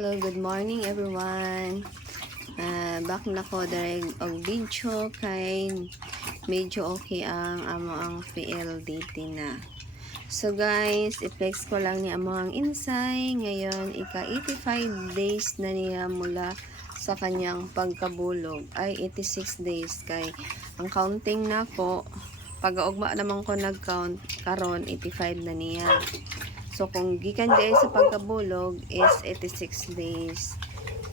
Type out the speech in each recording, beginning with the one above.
Hello, good morning everyone. Back na ko direct og video kay medyo okay ang ang PLDT na. So guys, i-flex ko lang ni ang insay. Ngayon, ika 85 days na niya mula sa kanyang pagkabulog. Ay 86 days kay ang counting na ko pag-augma naman ko nag-count karon 85 na niya. So, kung gikan di sa pagkabulog is 86 days.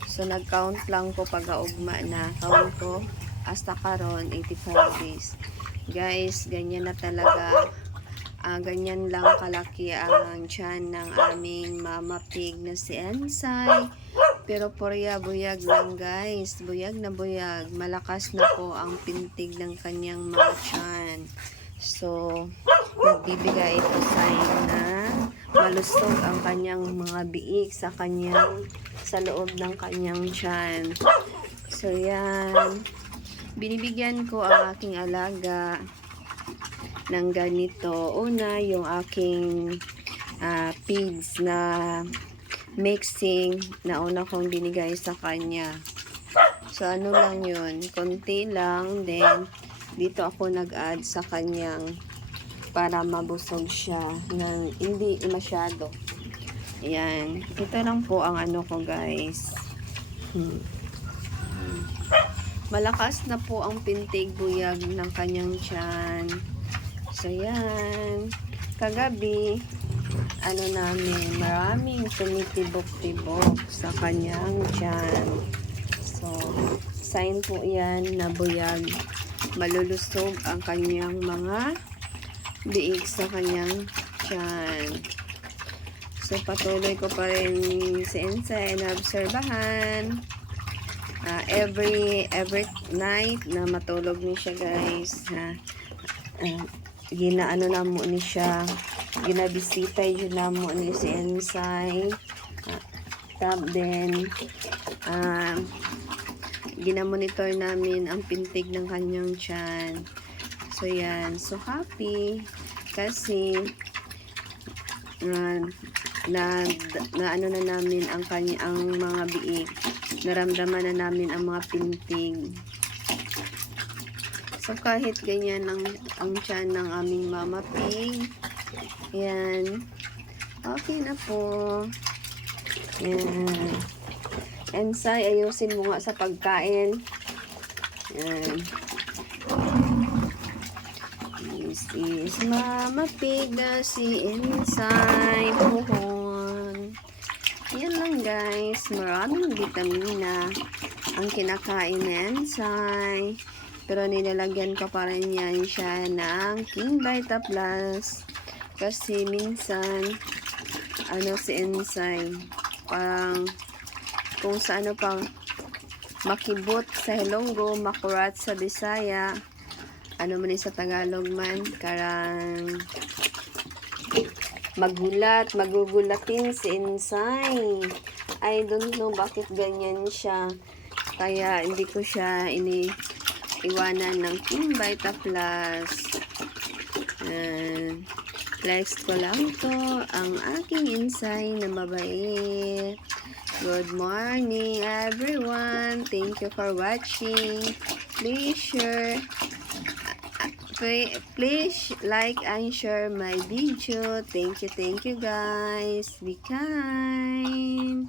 So, nag-count lang ko pag-augma na. Count ko hasta karon 85 days. Guys, ganyan na talaga. Ganyan lang kalaki ang tiyan ng aming mama pig na si Ensay. Pero porya, buyag lang guys. Buyag na buyag. Malakas na po ang pintig ng kanyang mga tiyan. So, nagbibigay ito sign na malusog ang kanyang mga biik sa loob ng kanyang tiyan. So, yan. Binibigyan ko ang aking alaga ng ganito. Una, yung aking pigs na mixing na una kong binigay sa kanya. So, ano lang yun? Konti lang. Then, dito ako nag-add sa kanyang para mabusog siya ng hindi masyado. Ayan. Ito lang po ang ano ko guys. Malakas na po ang pintig buyag ng kanyang tiyan. So, yan. Kagabi, maraming tumitibok-tibok sa kanyang tiyan. So, sign po yan na buyag. Malulusog ang kanyang mga biig sa kanyang tiyan. So, patuloy ko pa rin si Ensay na obserbahan. Every night na matulog ni siya guys. Ginaano na mo ni siya. Ginabisita yun na mo ni si Ensay. Then, ginamonitor namin ang pintig ng kanyang tiyan. So, yan. So, happy. Kasi, ano na namin ang mga biik. Naramdaman na namin ang mga pintig. So, kahit ganyan ang tiyan ng aming mama pig. Yan. Okay na po. Yan. Ensay, ayusin mo nga sa pagkain. Yan. This is Mama Pig na si Ensay Pohon. Yan lang guys. Maraming vitamina ang kinakain ni Ensay. Pero nilalagyan ko pa rin yan siya ng King Vita Plus. Kasi minsan, si Ensay, parang kung sa pang makibot sa Ilonggo, makurat sa Bisaya, man sa Tagalog man, karang magugulatin si Ensay. I don't know bakit ganyan siya. Kaya hindi ko siya iwanan ng King Vita Plus. Flex ko lang to ang aking Ensay na mabait. Good morning everyone. Thank you for watching. Please like and share my video. Thank you guys. Be kind.